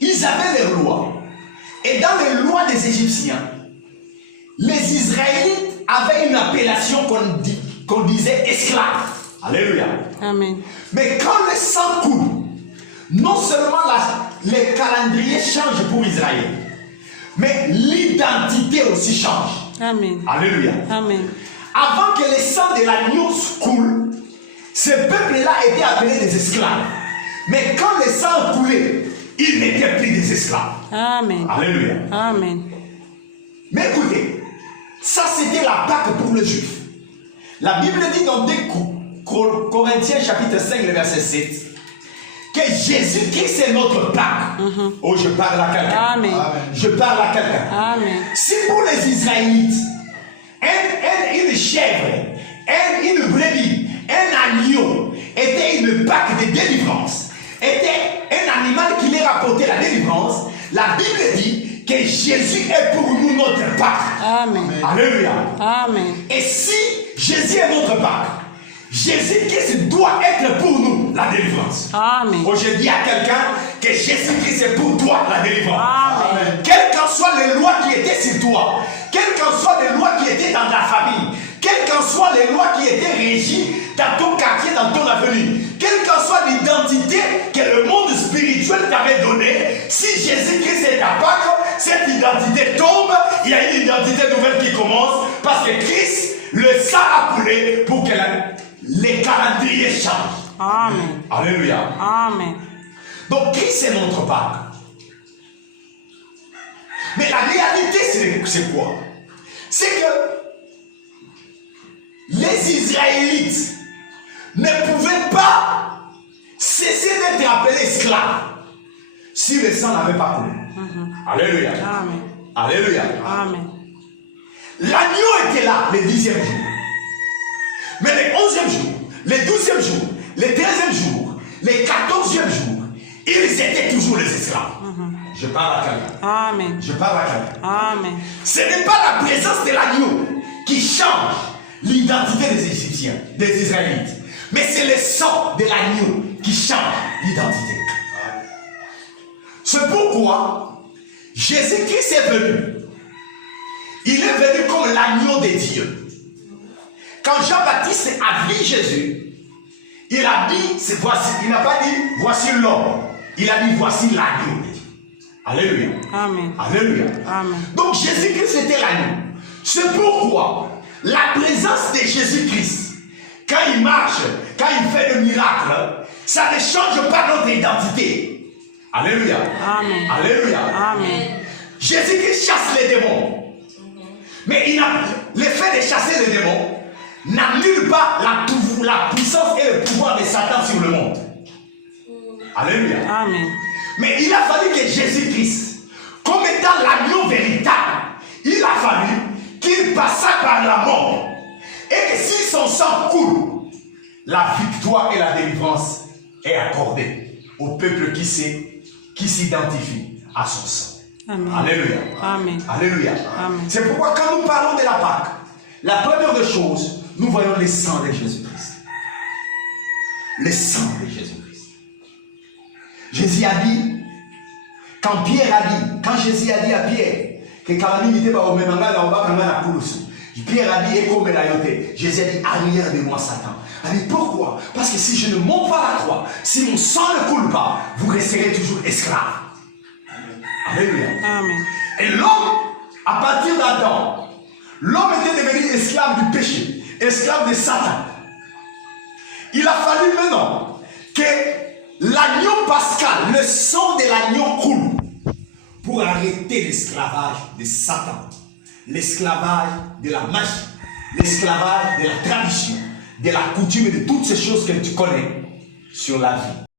ils avaient les lois. Et dans les lois des Égyptiens, les Israélites avaient une appellation qu'on disait esclave. Alléluia. Amen. Mais quand le sang coule, non seulement les calendriers changent pour Israël, mais l'identité aussi change. Amen. Alléluia. Amen. Avant que le sang de l'agneau coule, ce peuple-là était appelé des esclaves. Mais quand le sang coulait, ils n'étaient plus des esclaves. Amen. Alléluia. Amen. Mais écoutez, ça c'était la Pâque pour le juif. La Bible dit dans 2 Corinthiens chapitre 5, le verset 7, que Jésus-Christ est notre Pâque. Oh, je parle à quelqu'un. Amen. Je parle à quelqu'un. Amen. Si pour les Israélites, une chèvre, une brebis, un agneau était une Pâque de délivrance, était un animal qui leur apportait la délivrance, la Bible dit que Jésus est pour nous notre Pâque. Amen. Alléluia. Amen. Et si Jésus est notre Pâque, Jésus-Christ doit être pour nous la délivrance. Amen. Oh, je dis à quelqu'un que Jésus-Christ est pour toi la délivrance. Amen. Quelles qu'en soient les lois qui étaient sur toi, quelles qu'en soient les lois qui étaient dans ta famille, quelles qu'en soient les lois qui étaient régies dans ton quartier, dans ton avenue, quelle qu'en soit l'identité que le monde spirituel t'avait donnée, si Jésus-Christ est ta Pâque, cette identité tombe, il y a une identité nouvelle qui commence, parce que Christ, le sang a coulé pour que les calendriers changent. Amen. Alléluia. Amen. Donc Christ est notre Pâque. Mais la réalité, c'est quoi? C'est que les Israélites ne pouvaient pas cesser d'être appelés esclaves si le sang n'avait pas coulé. Alléluia. Amen. Alléluia. Amen. L'agneau était là le 10e jour. Mais le 11e jour, le 12e jour, le 13e jour, le 14e jour, ils étaient toujours les esclaves. Je parle à quelqu'un. Amen. Je parle à quelqu'un. Amen. Ce n'est pas la présence de l'agneau qui change l'identité des Égyptiens, des Israélites. Mais c'est le sang de l'agneau qui change l'identité. C'est pourquoi Jésus-Christ est venu. Il est venu comme l'agneau de Dieu. Quand Jean-Baptiste a vu Jésus, il a dit, voici, il n'a pas dit voici l'homme. Il a dit voici l'agneau de Dieu. Alléluia. Amen. Alléluia. Amen. Donc Jésus-Christ était l'agneau. C'est pourquoi la présence de Jésus-Christ, quand il marche, quand il fait le miracle, ça ne change pas notre identité. Alléluia. Amen. Alléluia. Amen. Jésus-Christ chasse les démons. Mais l'effet de chasser les démons n'annule pas la puissance et le pouvoir de Satan sur le monde. Alléluia. Amen. Mais il a fallu que Jésus-Christ, comme étant l'agneau véritable, il a fallu qu'il passât par la mort. Et que si son sang coule, la victoire et la délivrance est accordée au peuple qui s'identifie à son sang. Amen. Alléluia. Amen. Alléluia. Amen. C'est pourquoi quand nous parlons de la Pâque, la première des choses, nous voyons le sang de Jésus-Christ. Le sang de Jésus-Christ. Jésus a dit, quand Jésus a dit à Pierre, que Pierre a dit, Jésus a dit, arrière de moi Satan. Il a dit, pourquoi? Parce que si je ne monte pas la croix, si mon sang ne coule pas, vous resterez toujours esclaves. Alléluia. Amen. Et l'homme, à partir d'Adam, l'homme était devenu esclave du péché, esclave de Satan. Il a fallu maintenant que l'agneau pascal, le sang de l'agneau coule pour arrêter l'esclavage de Satan, l'esclavage de la magie, l'esclavage de la tradition, de la coutume et de toutes ces choses que tu connais sur la vie.